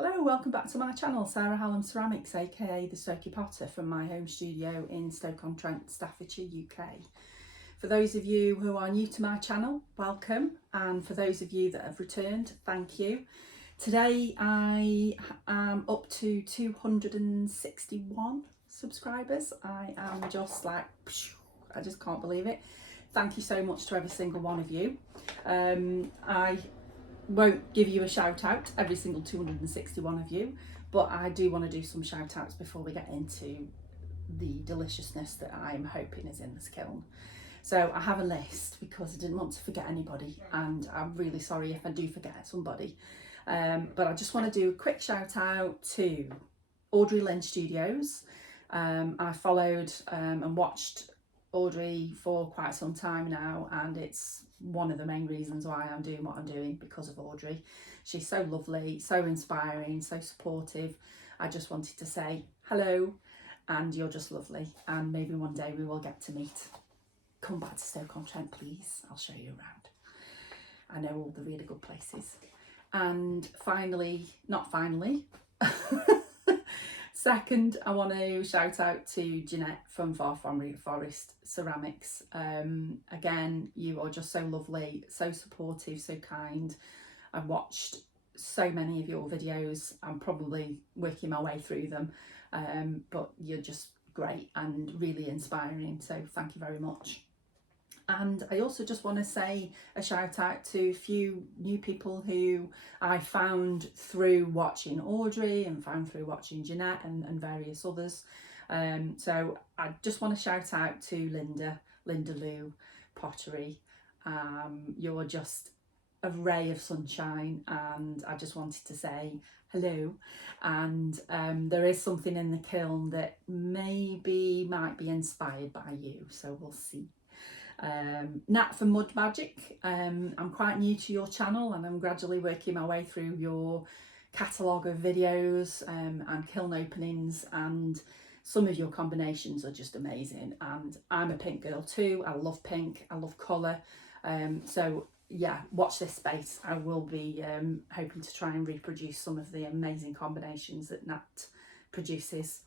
Hello, welcome back to my channel, Sarah Hallam Ceramics, aka the Stoky Potter, from my home studio in Stoke-on-Trent, Staffordshire, UK. For those of you who are new to my channel, welcome, and for those of you that have returned, thank you. Today I am up to 261 subscribers. I am just like, I just can't believe it. Thank you so much to every single one of you. I won't give you a shout out, every single 261 of you, but I do want to do some shout outs before we get into the deliciousness that I'm hoping is in this kiln. So I have a list because I didn't want to forget anybody, and I'm really sorry if I do forget somebody. But I just want to do a quick shout out to Audrey Lynn Studios. I followed and watched Audrey for quite some time now, and it's one of the main reasons why I'm doing what I'm doing, because of Audrey. She's so lovely, so inspiring, so supportive. I just wanted to say hello, and you're just lovely, and maybe one day we will get to meet. Come back to Stoke-on-Trent, please. I'll show you around. I know all the really good places. And finally, not finally, second, I want to shout out to Jeanette from Far From Forest Ceramics. Again, you are just so lovely, so supportive, so kind. I've watched so many of your videos. I'm probably working my way through them, but you're just great and really inspiring. So thank you very much. And I also just want to say a shout out to a few new people who I found through watching Audrey and found through watching Jeanette and various others. So I just want to shout out to Linda Lou Pottery. You're just a ray of sunshine, and I just wanted to say hello. And there is something in the kiln that might be inspired by you, so we'll see. Nat from Mud Magic, I'm quite new to your channel and I'm gradually working my way through your catalogue of videos and kiln openings, and some of your combinations are just amazing. And I'm a pink girl too. I love pink, I love colour, so yeah, watch this space. I will be hoping to try and reproduce some of the amazing combinations that Nat produces.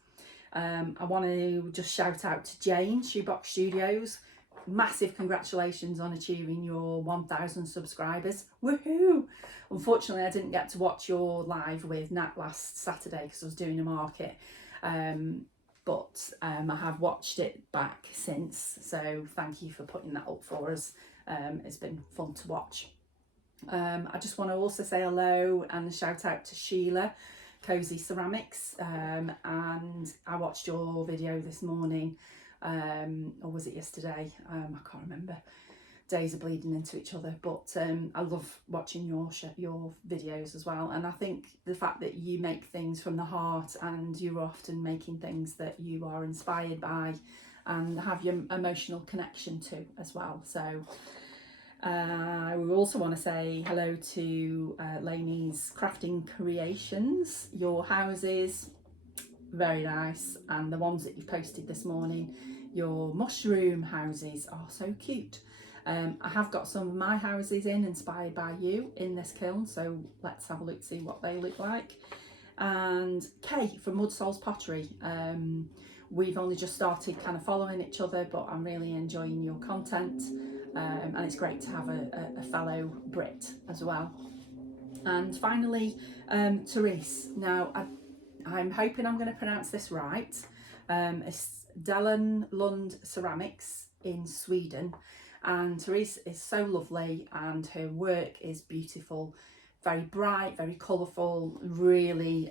I want to just shout out to Jane, Shoebox Studios. Massive congratulations on achieving your 1,000 subscribers. Woohoo! Unfortunately, I didn't get to watch your live with Nat last Saturday because I was doing a market, but I have watched it back since, so thank you for putting that up for us. It's been fun to watch. I just want to also say hello and shout out to Sheila Cozy Ceramics, and I watched your video this morning, or was it yesterday? I can't remember. Days are bleeding into each other, but I love watching your videos as well. And I think the fact that you make things from the heart, and you're often making things that you are inspired by and have your emotional connection to as well. So we also want to say hello to Lainey's Crafting Creations. Your houses, very nice, and the ones that you've posted this morning, your mushroom houses are so cute. I have got some of my houses inspired by you in this kiln, so let's have a look, see what they look like. And Kay from Mud Souls Pottery, we've only just started kind of following each other, but I'm really enjoying your content, and it's great to have a fellow Brit as well. And finally, Therese. Now I'm hoping I'm going to pronounce this right. It's Dellen Lund Ceramics in Sweden, and Therese is so lovely and her work is beautiful, very bright, very colourful, really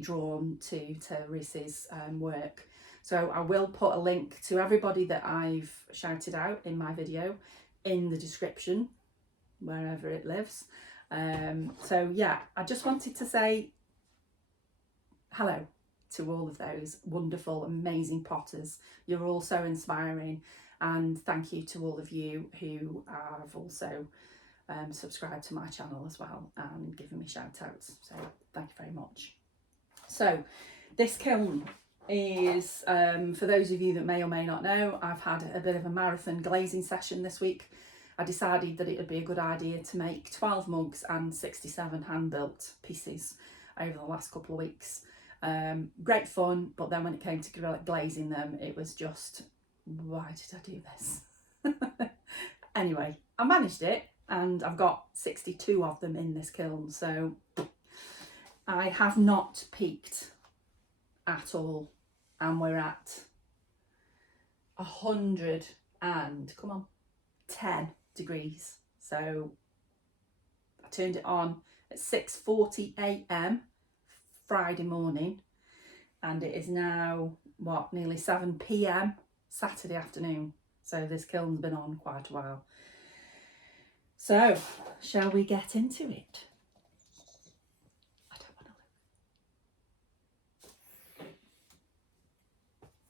drawn to Therese's work. So I will put a link to everybody that I've shouted out in my video in the description, wherever it lives. So yeah, I just wanted to say hello to all of those wonderful, amazing potters. You're all so inspiring, and thank you to all of you who have also subscribed to my channel as well and given me shout outs. So thank you very much. So this kiln is, for those of you that may or may not know, I've had a bit of a marathon glazing session this week. I decided that it would be a good idea to make 12 mugs and 67 hand-built pieces. over the last couple of weeks. Great fun, but then when it came to glazing them, it was just, why did I do this? Anyway, I managed it, and I've got 62 of them in this kiln, so I have not peaked at all, and we're at 100 and, come on, 10 degrees. So I turned it on at 6:40 a.m. Friday morning, and it is now, what, nearly 7 p.m. Saturday afternoon. So this kiln's been on quite a while. So, shall we get into it? I don't want to look.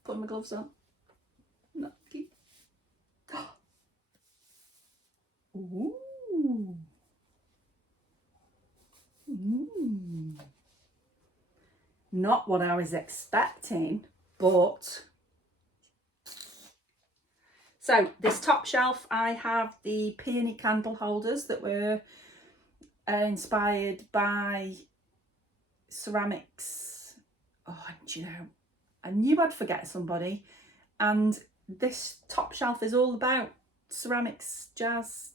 Putting my gloves on. No. Ooh. Mm. Not what I was expecting, but so this top shelf, I have the peony candle holders that were inspired by ceramics. Oh, do you know, I knew I'd forget somebody, and this top shelf is all about ceramics jazz.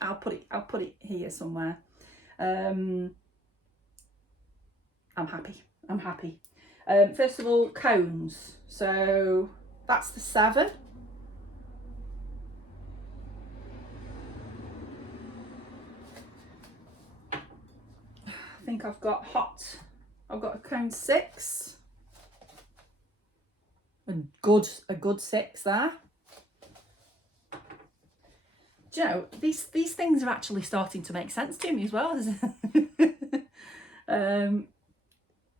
I'll put it here somewhere. I'm happy. First of all, cones. So that's the 7. I think I've got a cone 6. A good 6 there. Do you know, these things are actually starting to make sense to me as well.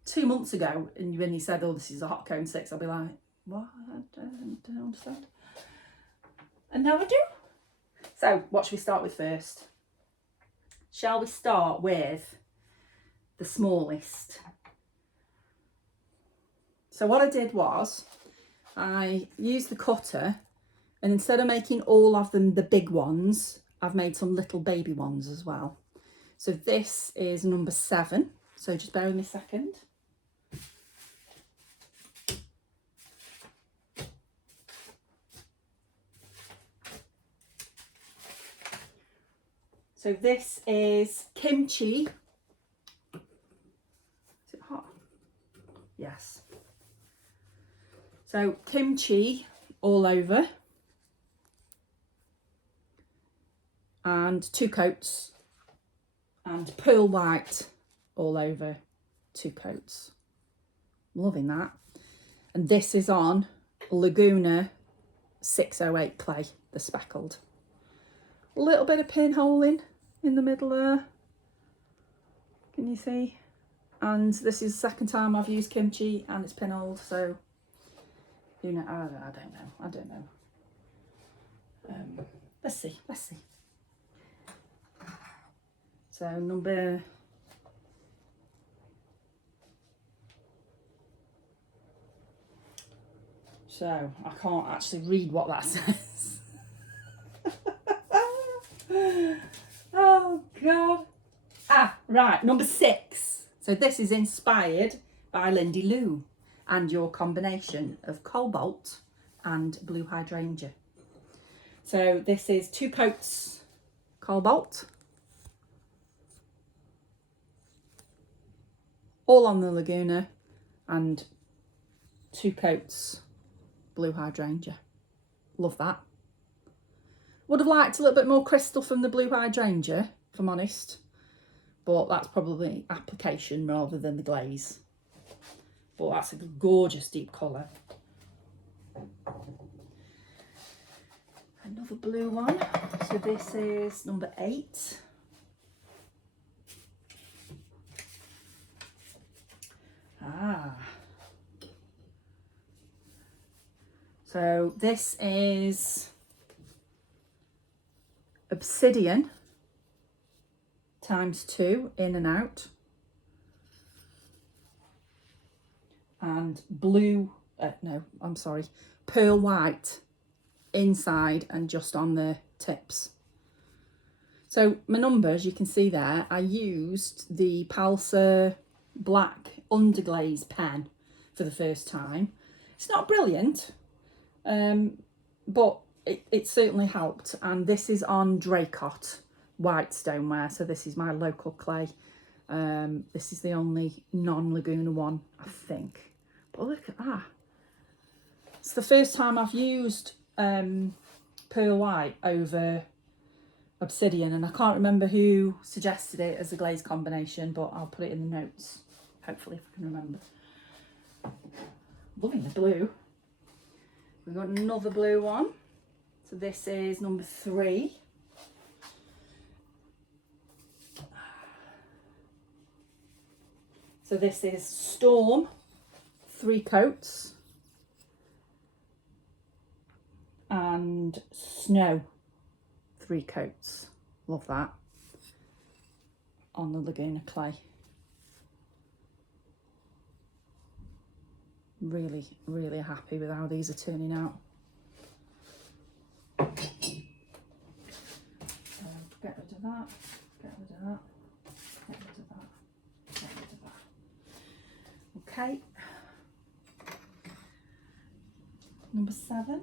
2 months ago, and when you said, oh, this is a hot cone 6, I'll be like, what? I don't understand. And now I do. So what should we start with first? Shall we start with the smallest? So what I did was, I used the cutter, and instead of making all of them the big ones, I've made some little baby ones as well. So this is number 7. So just bear with me a second. So this is kimchi. Is it hot? Yes. So kimchi all over. And 2 coats. And pearl white all over, 2 coats. Loving that. And this is on Laguna WC608 clay, the speckled. A little bit of pinholing in the middle there. Can you see? And this is the 2nd time I've used kimchi, and it's pinholed, so who knows? I don't know. Let's see. So number, so I can't actually read what that says. Oh God. Right, number 6. So this is inspired by Lindy Lou and your combination of cobalt and blue hydrangea. So this is 2 coats cobalt, all on the Laguna, and 2 coats blue hydrangea. Love that. Would have liked a little bit more crystal from the blue hydrangea, if I'm honest, but that's probably application rather than the glaze. But that's a gorgeous deep colour. Another blue one. So this is number 8. So this is obsidian ×2 in and out, and blue, pearl white inside and just on the tips. So my numbers, you can see there, I used the Palser black Underglaze pen for the first time. It's not brilliant, but it certainly helped. And this is on Draycott white stoneware, so this is my local clay. This is the only non-Laguna one, I think. But look at that. It's the first time I've used pearl white over obsidian, and I can't remember who suggested it as a glaze combination, but I'll put it in the notes, hopefully, if I can remember. Loving the blue. We've got another blue one. So this is number 3. So this is Storm, 3 coats, and Snow, 3 coats. Love that. On the Laguna clay. Really, really happy with how these are turning out. Get rid of that, get rid of that, get rid of that, get rid of that. Okay. Number 7.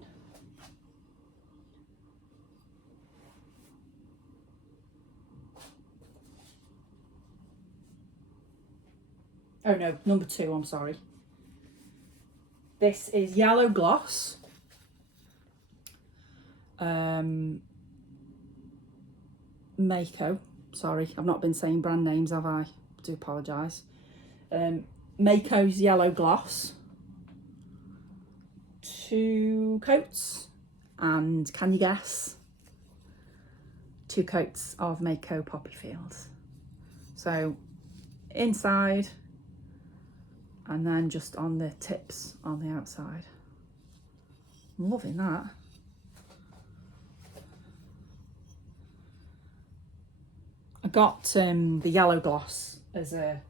Oh no, number 2, I'm sorry. This is Yellow Gloss. Mayco. Sorry, I've not been saying brand names, have I? Do apologise. Mayco's Yellow Gloss. 2 coats. And can you guess? 2 coats of Mayco Poppy Fields. So inside, and then just on the tips on the outside. I'm loving that. I got the yellow gloss as a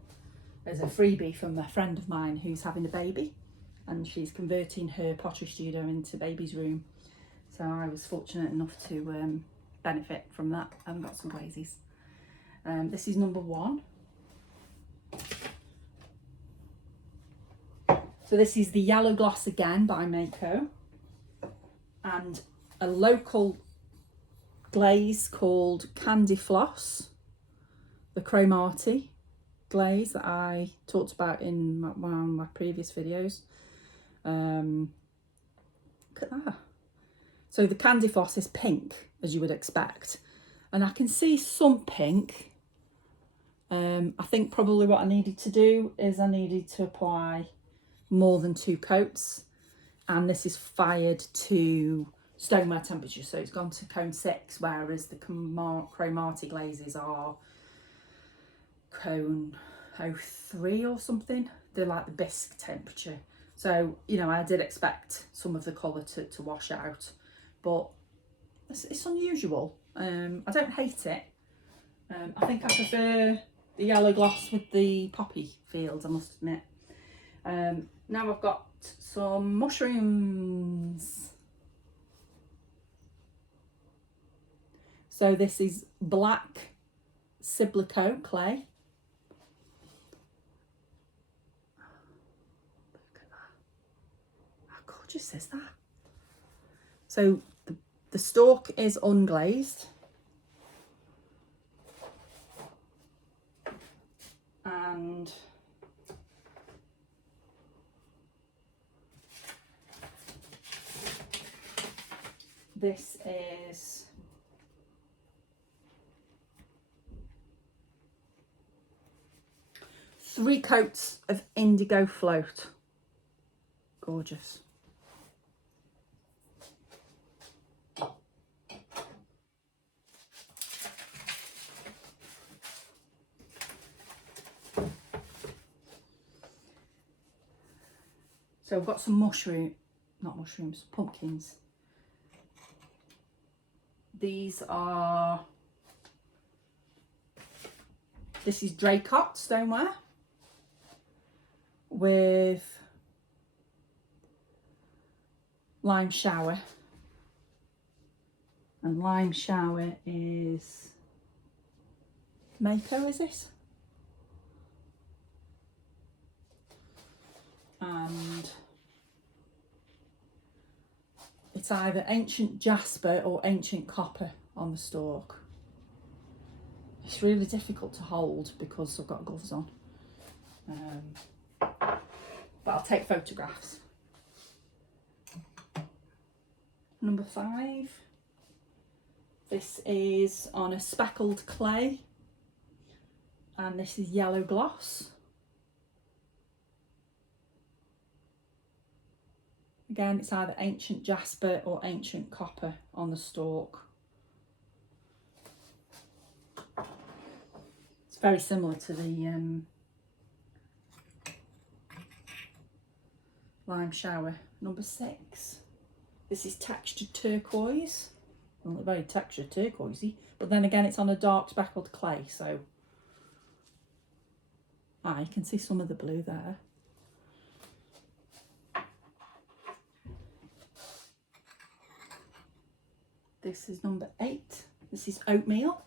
freebie from a friend of mine who's having a baby, and she's converting her pottery studio into baby's room. So I was fortunate enough to benefit from that and got some glazes. This is number 1. So this is the Yellow Gloss again by Mayco, and a local glaze called Candy Floss, the Chromarty glaze that I talked about in one of my previous videos. Look at that. So the Candy Floss is pink, as you would expect, and I can see some pink. I think probably what I needed to do is I needed to apply more than 2 coats, and this is fired to stoneware temperature, so it's gone to cone 6, whereas the Chromarty glazes are cone 03 or something. They're like the bisque temperature. So, you know, I did expect some of the colour to wash out, but it's unusual. I don't hate it. I think I prefer the yellow gloss with the poppy fields, I must admit. Now I've got some mushrooms. So this is black Sibelco clay. Look at that. How gorgeous is that? So the stalk is unglazed. And this is three coats of indigo float. Gorgeous. So I've got some pumpkins. This is Draycott stoneware with lime shower, and lime shower is Mayco, is it? And it's either ancient jasper or ancient copper on the stalk. It's really difficult to hold because I've got gloves on. But I'll take photographs. Number 5. This is on a speckled clay, and this is yellow gloss. Again, it's either ancient jasper or ancient copper on the stalk. It's very similar to the lime shower. Number 6. This is textured turquoise. Well, very textured turquoisey, but then again it's on a dark speckled clay, so you can see some of the blue there. This is number 8. This is oatmeal.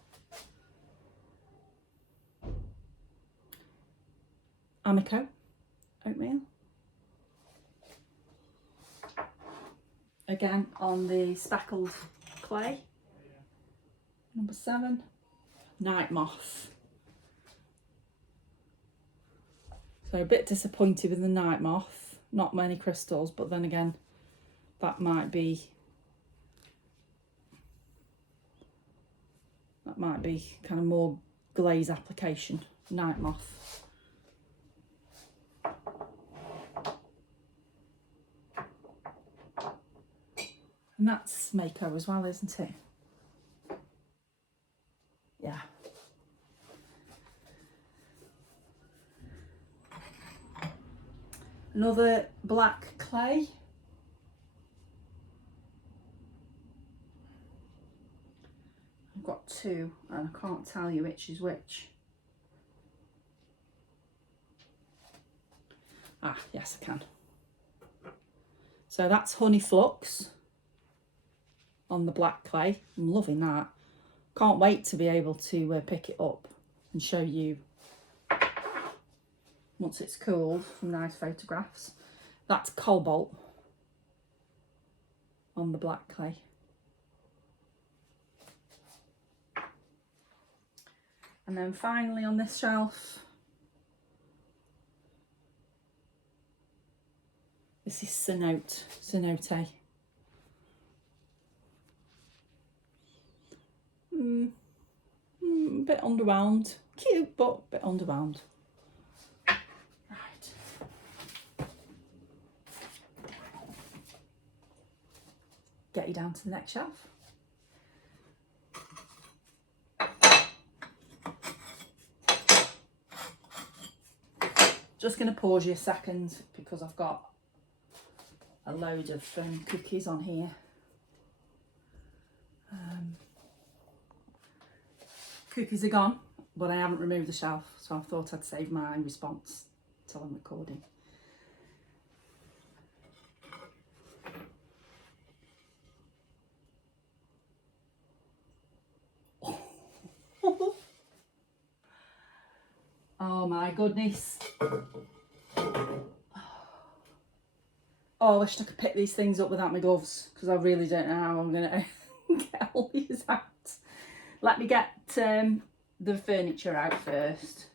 Amaco oatmeal. Again on the speckled clay. Number 7. Night moth. So a bit disappointed with the night moth. Not many crystals, but then again that might be kind of more glaze application. Night moth. And that's Mayco as well, isn't it? Yeah. Another black clay. I've got 2 and I can't tell you which is which. Yes I can. So that's Honey Flux on the black clay. I'm loving that. Can't wait to be able to pick it up and show you once it's cooled from nice photographs. That's Cobalt on the black clay. And then finally on this shelf, this is Cenote. A bit underwhelmed. Cute, but a bit underwhelmed. Right. Get you down to the next shelf. Just going to pause you a second because I've got a load of cookies on here. Cookies are gone, but I haven't removed the shelf, so I thought I'd save my response till I'm recording. Oh my goodness. Oh, I wish I could pick these things up without my gloves, because I really don't know how I'm going to get all these out. Let me get the furniture out first.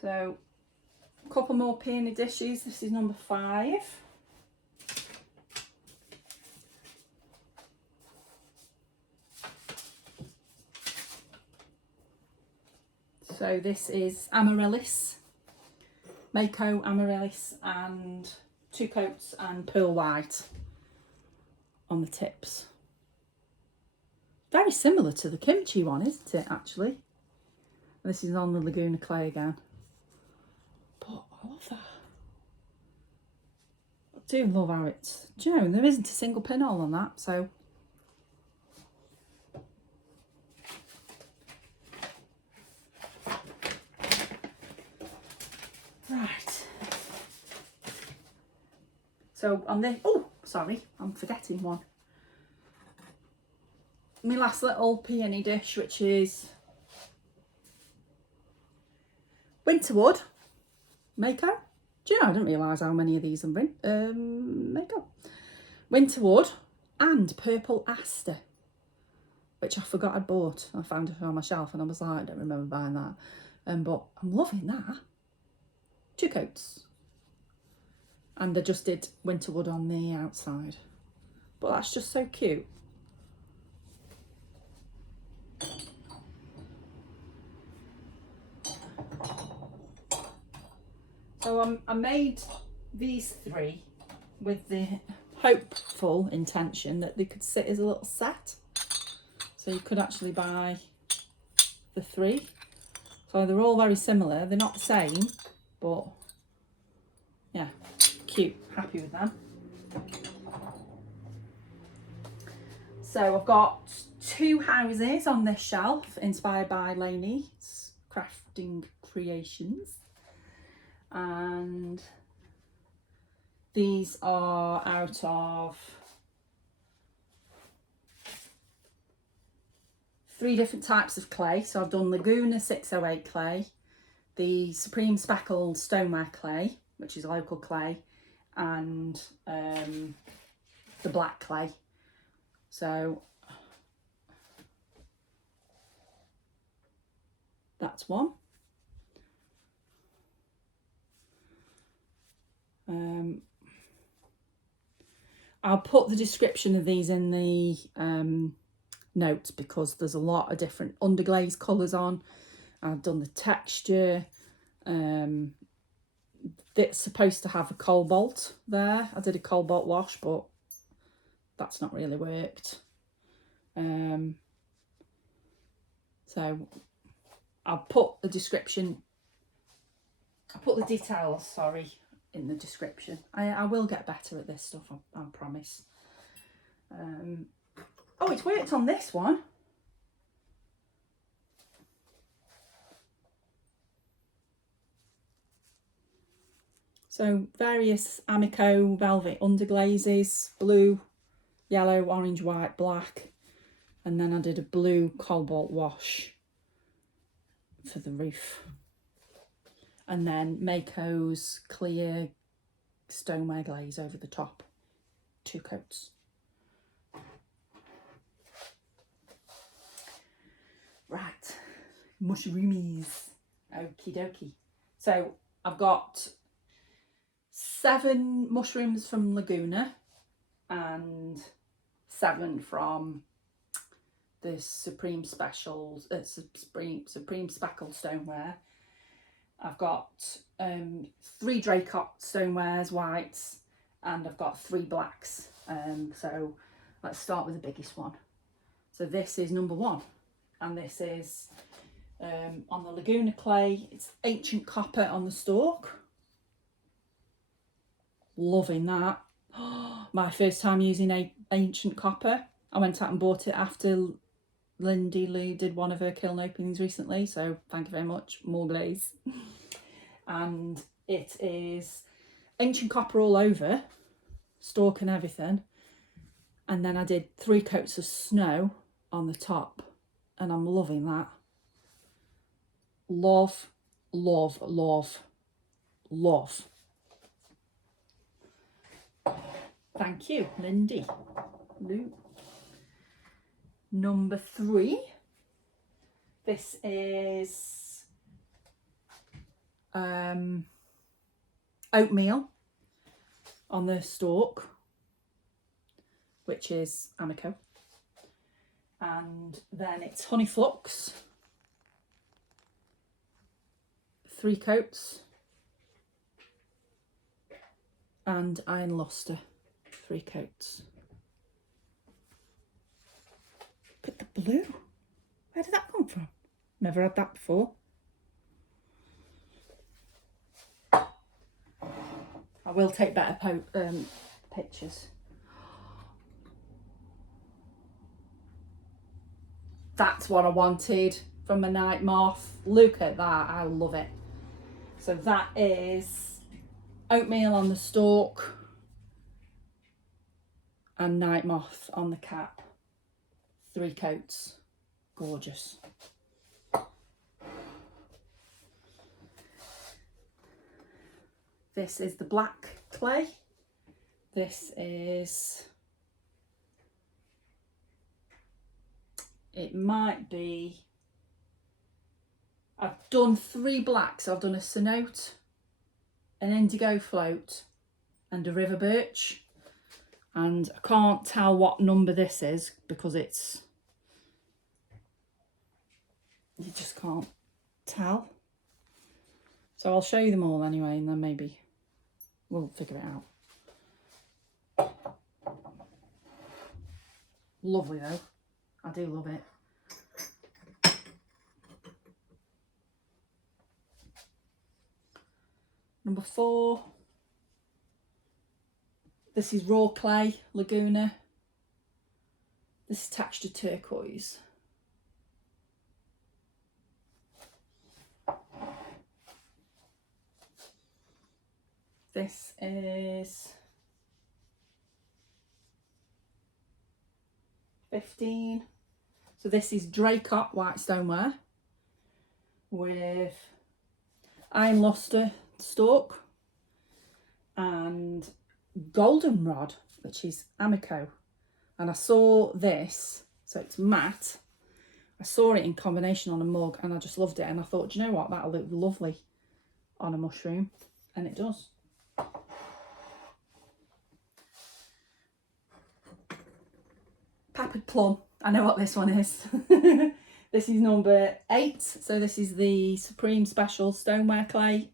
So, a couple more peony dishes. This is number 5. So this is Amaryllis, Mayco Amaryllis, and 2 coats and pearl white on the tips. Very similar to the kimchi one, isn't it, actually? And this is on the Laguna clay again. But I love that. I do love how it's, do you know, there isn't a single pinhole on that, so. So on this, oh, sorry, I'm forgetting one. My last little peony dish, which is Winterwood, Mayco. Do you know, I didn't realise how many of these I'm in. Mayco. Winterwood and Purple Aster, which I forgot I'd bought. I found it on my shelf and I was like, I don't remember buying that. But I'm loving that. 2 coats. And I just did Winterwood on the outside. But that's just so cute. So I made these 3 with the hopeful intention that they could sit as a little set. So you could actually buy the 3. So they're all very similar. They're not the same, but yeah, cute. Happy with them. So I've got 2 houses on this shelf inspired by Lainey's Crafting Creations. And these are out of 3 different types of clay. So I've done Laguna WC608 clay, the Supreme Speckled Stoneware clay, which is local clay, and the black clay. So that's one. I'll put the description of these in the notes because there's a lot of different underglaze colours on. I've done the texture. It's supposed to have a cobalt there. I did a cobalt wash, but that's not really worked. So I'll put the description, I'll put the details, sorry, in the description. I will get better at this stuff, I promise. Oh, it's worked on this one. So various Amaco velvet underglazes, blue, yellow, orange, white, black, and then I did a blue cobalt wash for the roof. And then Mayco's clear stoneware glaze over the top. 2 coats. Right, mushroomies. Okie dokie. So I've got 7 mushrooms from Laguna and 7 from the Supreme Specials, Supreme Speckled Stoneware. I've got 3 Draycott stonewares, whites, and I've got 3 blacks. So let's start with the biggest one. So this is number 1, and this is on the Laguna clay. It's ancient copper on the stalk. Loving that. My first time using ancient copper. I went out and bought it after Lindy Lou did one of her kiln openings recently, so thank you very much. More glaze. And it is ancient copper all over, stalk and everything. And then I did 3 coats of snow on the top, and I'm loving that. Love, love, love, love. Thank you, Lindy Lou. Number 3. This is oatmeal on the stalk, which is Amaco. And then it's honey flux, 3 coats, and iron luster, 3 coats. But the blue, where did that come from? Never had that before. I will take better pictures. That's what I wanted from a night moth. Look at that, I love it. So that is oatmeal on the stalk, and Night Moth on the cap. 3 coats. Gorgeous. This is the black clay. This is, it might be, I've done 3 blacks. I've done a cenote, an indigo float and a river birch. And I can't tell what number this is because it's, you just can't tell. So I'll show you them all anyway, and then maybe we'll figure it out. Lovely though. I do love it. Number 4. This is raw clay, Laguna. This is textured turquoise. This is 15. So this is Draycott white stoneware with iron luster stalk and goldenrod, which is Amaco. And I saw this, so it's matte. I saw it in combination on a mug and I just loved it, and I thought, do you know what, that'll look lovely on a mushroom, and it does. Peppered plum. I know what this one is. This is number 8. So this is the Supreme Special Stoneware clay.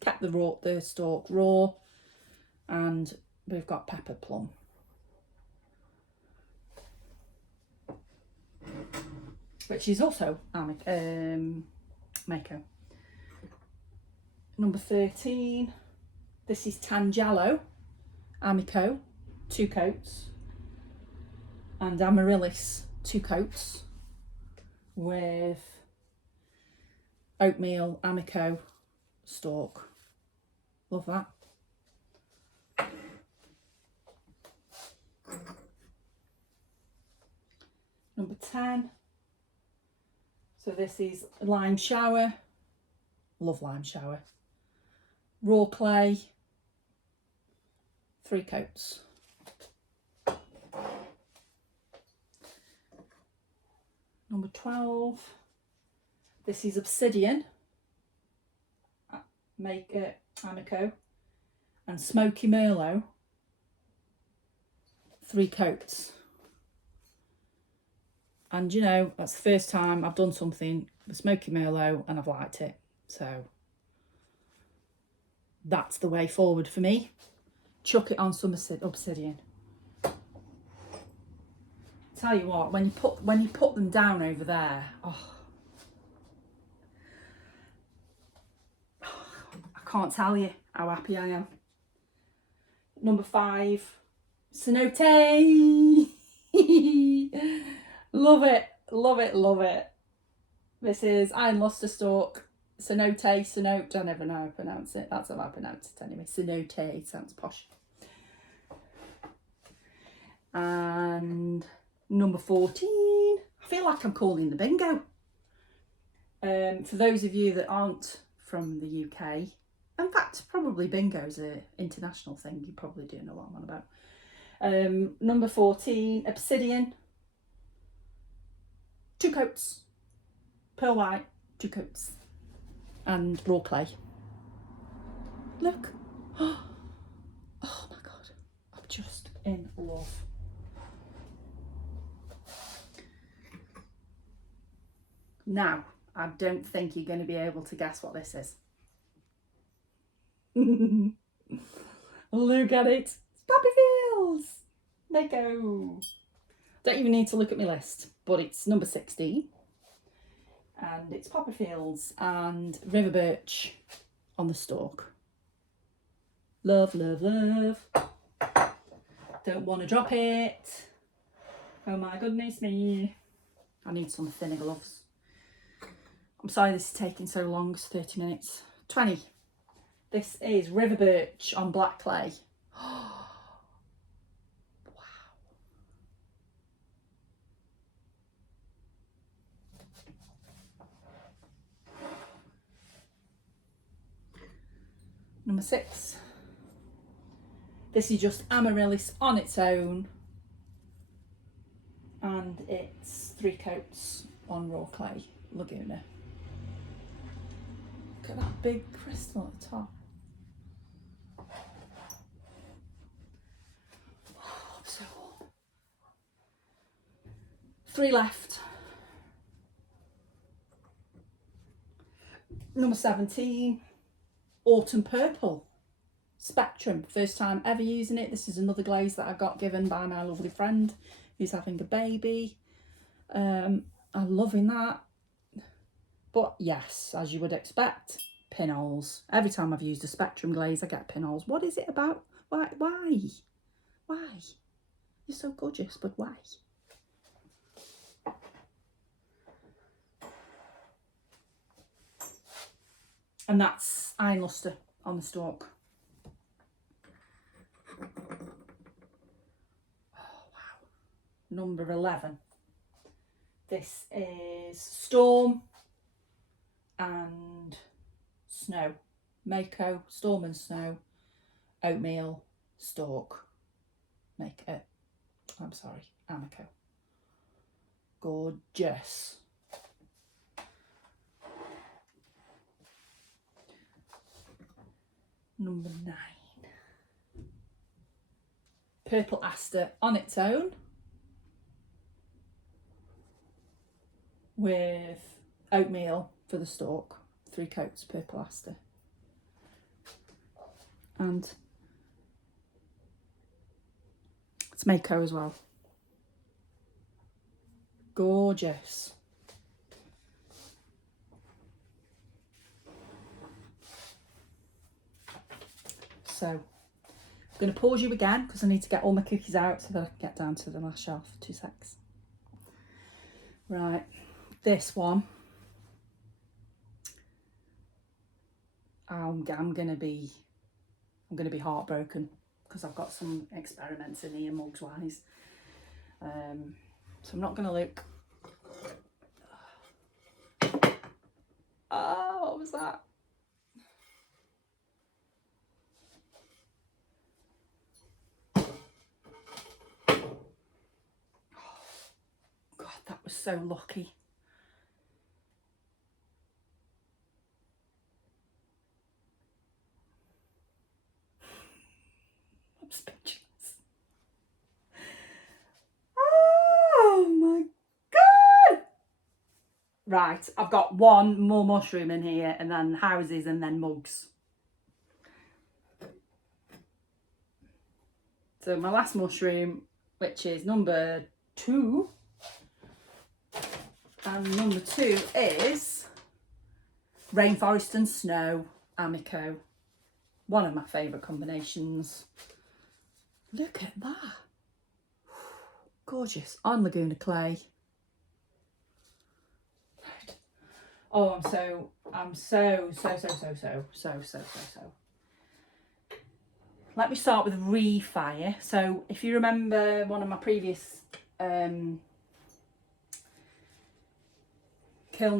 Kept the stalk raw, and we've got peppered plum. Which is also Mayco. Number 13. This is Tangelo, Amaco, 2 coats. And Amaryllis, 2 coats, with oatmeal Amaco stalk. Love that. Number 10. So this is Lime Shower. Love Lime Shower. Raw clay, 3 coats. Number 12, this is Obsidian, Amaco, and Smoky Merlot, 3 coats. And you know, that's the first time I've done something with Smoky Merlot and I've liked it. So that's the way forward for me. Chuck it on some Obsidian. Tell you what, when you put them down over there, oh, I can't tell you how happy I am. Number 5, cenote. Love it, love it, love it. This is iron luster stalk, cenote, I never know how to pronounce it. That's how I pronounce it anyway. Cenote sounds posh. And number 14, I feel like I'm calling the bingo. For those of you that aren't from the UK, in fact, probably bingo's an international thing. You probably do know what I'm on about. Number 14, Obsidian, 2 coats, pearl white, 2 coats, and raw clay. Look. Oh my God, I'm just in love. Now, I don't think you're going to be able to guess what this is. Look at it. It's Poppy Fields. Mayco. Don't even need to look at my list, but it's number 16. And it's Poppy Fields and River Birch on the stalk. Love, love, love. Don't want to drop it. Oh my goodness me. I need some thinner gloves. I'm sorry this is taking so long, it's 30 minutes. 20. This is River Birch on black clay. Wow. Number 6. This is just amaryllis on its own, and it's 3 coats on raw clay Laguna. Look at that big crystal at the top. Oh, so warm. 3 left. Number 17, Autumn Purple Spectrum. First time ever using it. This is another glaze that I got given by my lovely friend who's having a baby. I'm loving that. But yes, as you would expect, pinholes. Every time I've used a Spectrum glaze, I get pinholes. What is it about? Why? Why? You're so gorgeous, but why? And that's iron lustre on the stalk. Oh, wow. Number 11. This is Storm and Snow. Mayco, Storm and Snow, Oatmeal, Stalk. Amaco. Gorgeous. Number 9. Purple Aster on its own with Oatmeal for the stalk. 3 coats Purple Aster. And it's Mayco as well. Gorgeous. So I'm going to pause you again because I need to get all my cookies out so that I can get down to the last shelf. 2 secs. Right, this one. I'm gonna be heartbroken because I've got some experiments in here mugs wise. So I'm not gonna look. Oh, what was that? God, that was so lucky. I'm speechless. Oh my God. Right, I've got one more mushroom in here and then houses and then mugs. So my last mushroom, which is number 2. And number 2 is Rainforest and Snow, Amaco. One of my favourite combinations. Look at that. Gorgeous. On Laguna clay. Right. Oh, I'm so. Let me start with refire. So if you remember one of my previous kiln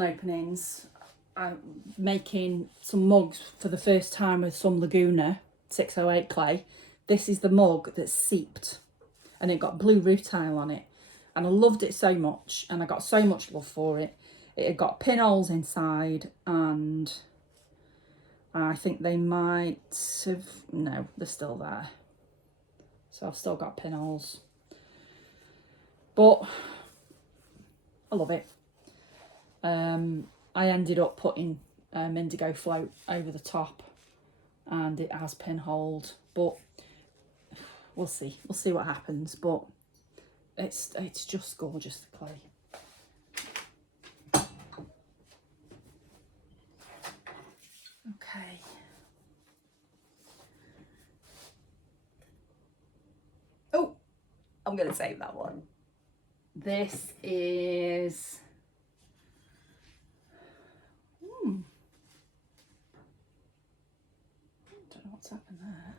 openings, I'm making some mugs for the first time with some Laguna 608 clay. This is the mug that's seeped and it got blue rutile on it, and I loved it so much and I got so much love for it. It had got pinholes inside, and I think they might have, no, they're still there. So I've still got pinholes, but I love it. I ended up putting indigo float over the top and it has pinholed, but we'll see what happens. But it's just gorgeous, the clay. Okay. Oh, I'm gonna save that one. This is don't know what's happened there.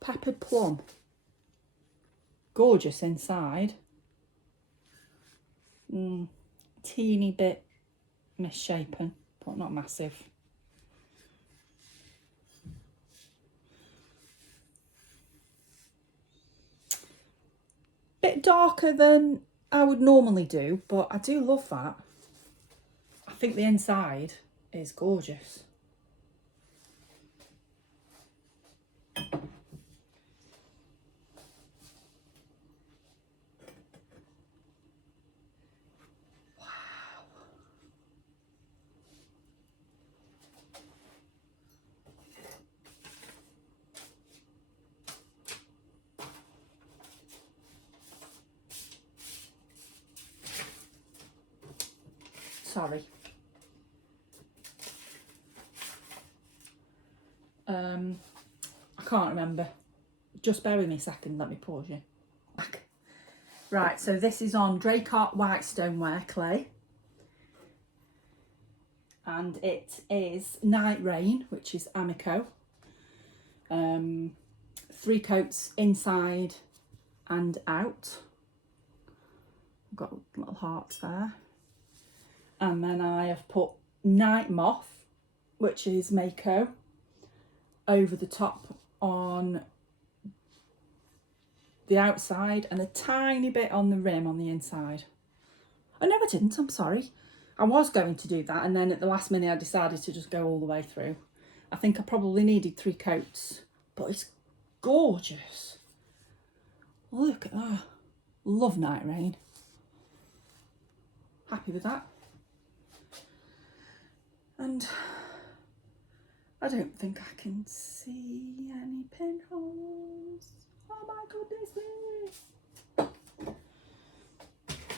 Peppered plum. Gorgeous inside. Teeny bit misshapen. but not massive. Bit darker than I would normally do, but I do love that. I think the inside is gorgeous. Sorry. I can't remember. Just bear with me a second, let me pause you. Back. Right, so this is on Draycott white stoneware clay. And it is Night Rain, which is Amaco. 3 coats inside and out. I've got little hearts there. And then I have put Night Moth, which is Mayco, over the top on the outside and a tiny bit on the rim on the inside. Oh no, I didn't, I'm sorry. I was going to do that, and then at the last minute I decided to just go all the way through. I think I probably needed 3 coats, but it's gorgeous. Look at that. Love Night Rain. Happy with that. And I don't think I can see any pinholes. Oh my goodness me.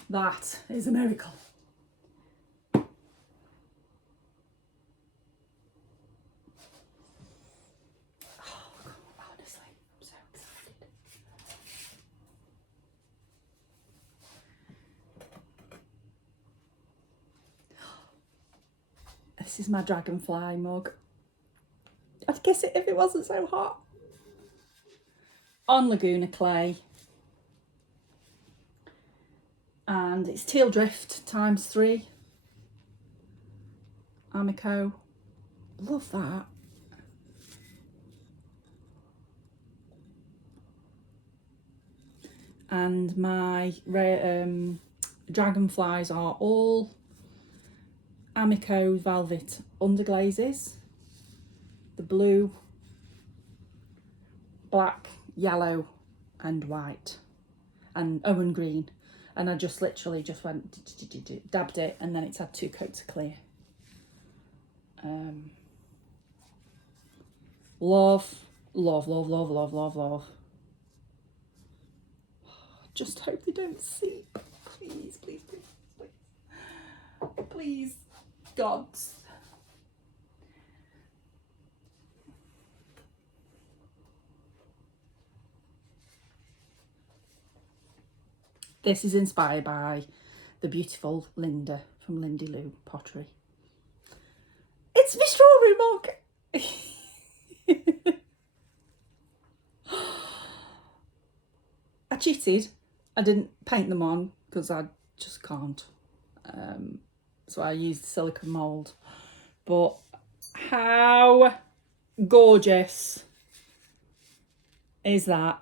That is a miracle. Oh God, honestly, I'm so excited. This is my dragonfly mug. I'd kiss it if it wasn't so hot. On Laguna clay. And it's teal drift ×3. Amaco. Love that. And my dragonflies are all Amaco velvet underglazes. The blue, black, yellow and white and and green, and I just literally just went dabbed it, and then it's had 2 coats of clear. Love, love, love, love, love, love, love. Just hope they don't seep. Please, please, please, please. Please, gods. This is inspired by the beautiful Linda from Lindy Lou Pottery. It's my strawberry mug. I cheated. I didn't paint them on because I just can't. So I used silicone mould. But how gorgeous is that?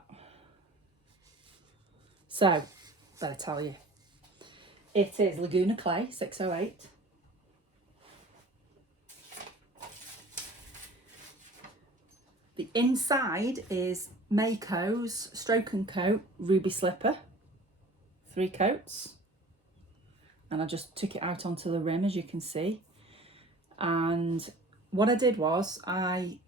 So, better tell you. It is Laguna Clay 608. The inside is Mayco's Stroke and Coat Ruby Slipper. 3 coats. And I just took it out onto the rim, as you can see. And what I did was I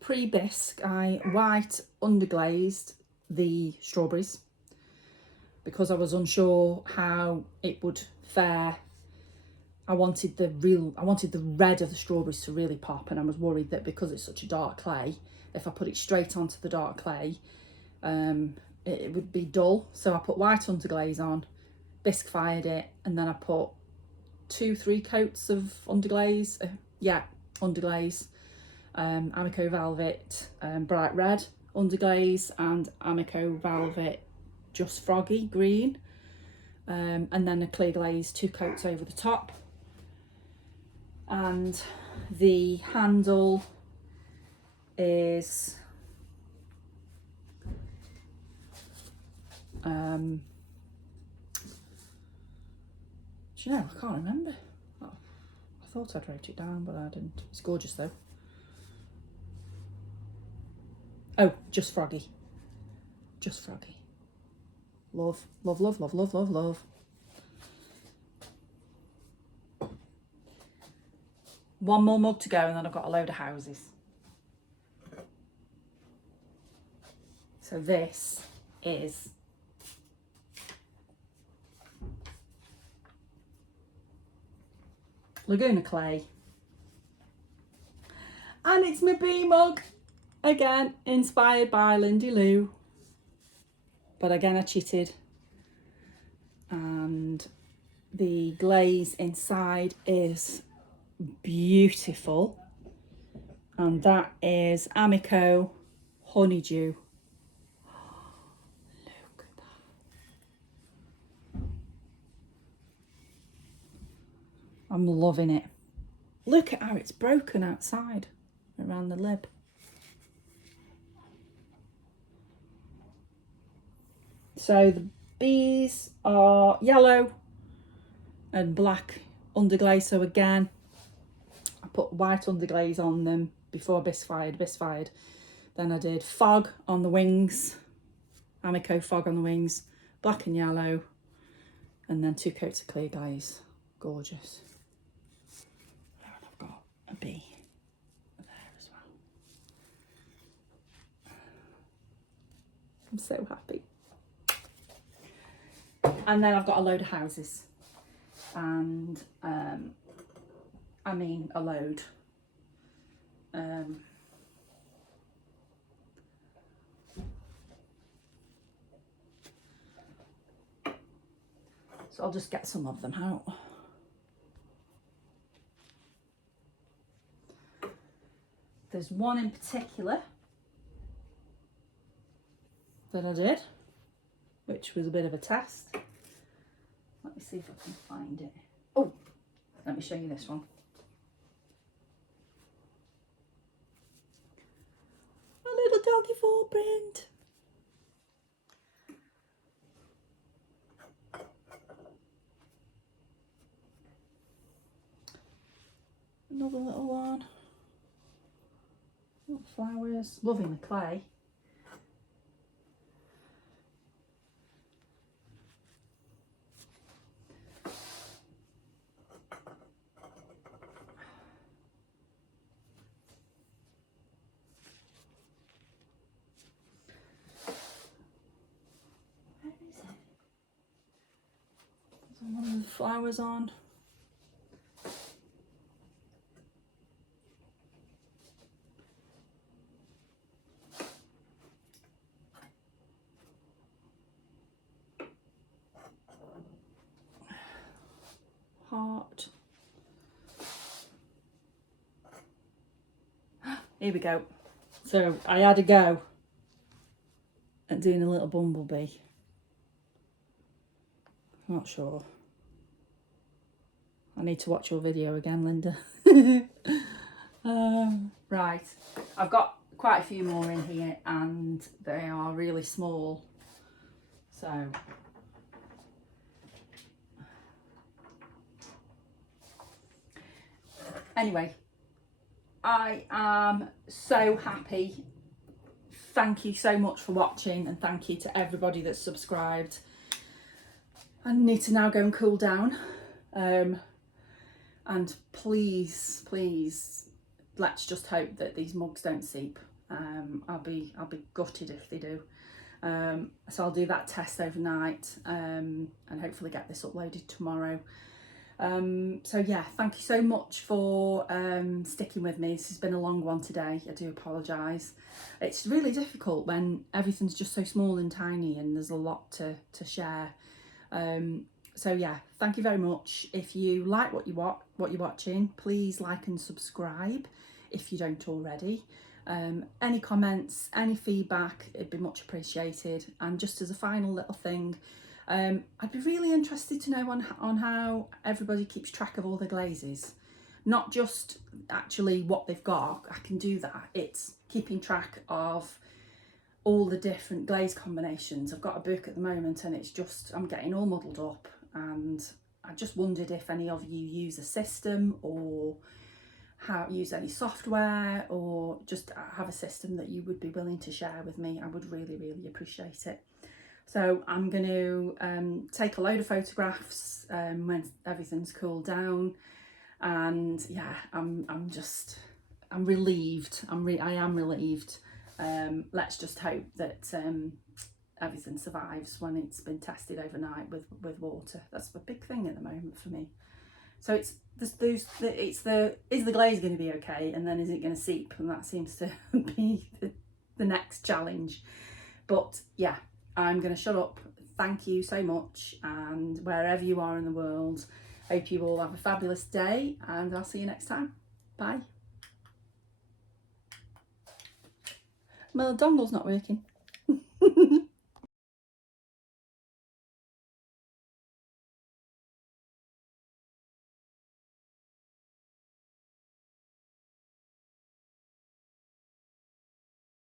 pre-bisque, I white underglazed the strawberries, because I was unsure how it would fare. I wanted the red of the strawberries to really pop, and I was worried that because it's such a dark clay, if I put it straight onto the dark clay, it would be dull. So I put white underglaze on, bisque fired it, and then I put 2-3 coats of underglaze, underglaze, Amaco Velvet, bright red underglaze, and Amaco Velvet just froggy green, and then a clear glaze, 2 coats over the top. And the handle is do you know, I can't remember. Oh, I thought I'd wrote it down, but I didn't. It's gorgeous though. Oh, Just Froggy. Just Froggy. Love, love, love, love, love, love, love. One more mug to go and then I've got a load of houses. So this is Laguna clay. And it's my bee mug. Again, inspired by Lindy Lou. But again, I cheated. And the glaze inside is beautiful. And that is Amaco Honeydew. Look at that. I'm loving it. Look at how it's broken outside around the lip. So the bees are yellow and black underglaze. So again, I put white underglaze on them before I bisfied. Then I did fog on the wings, Amaco fog on the wings, black and yellow, and then 2 coats of clear glaze. Gorgeous. And I've got a bee there as well. I'm so happy. And then I've got a load of houses, and I mean a load. So I'll just get some of them out. There's one in particular that I did, which was a bit of a test. Let me see if I can find it. Oh, let me show you this one. A little doggy foot print. Another little one. Little flowers. Loving the clay. One of the flowers on. Heart. Here we go. So I had a go at doing a little bumblebee. Not sure. I need to watch your video again, Linda. Right, I've got quite a few more in here and they are really small. So anyway, I am so happy. Thank you so much for watching, and thank you to everybody that's subscribed. I need to now go and cool down. And please, please, let's just hope that these mugs don't seep. I'll be gutted if they do. So I'll do that test overnight, and hopefully get this uploaded tomorrow. So yeah, thank you so much for sticking with me. This has been a long one today. I do apologise. It's really difficult when everything's just so small and tiny and there's a lot to share. So yeah, thank you very much. If you like what you're watching, please like and subscribe if you don't already. Any comments, any feedback, it'd be much appreciated. And just as a final little thing, I'd be really interested to know on how everybody keeps track of all the glazes, not just actually what they've got, I can do that. It's keeping track of all the different glaze combinations. I've got a book at the moment and it's just, I'm getting all muddled up, and I just wondered if any of you use a system or use any software, or just have a system that you would be willing to share with me. I would really, really appreciate it. So I'm going to take a load of photographs when everything's cooled down, and yeah, I'm relieved. I am relieved. Let's just hope that everything survives when it's been tested overnight with water. That's the big thing at the moment for me. So is the glaze going to be okay, and then is it going to seep? And that seems to be the next challenge. But yeah, I'm going to shut up. Thank you so much, and wherever you are in the world, hope you all have a fabulous day, and I'll see you next time. Bye. My dongle's not working.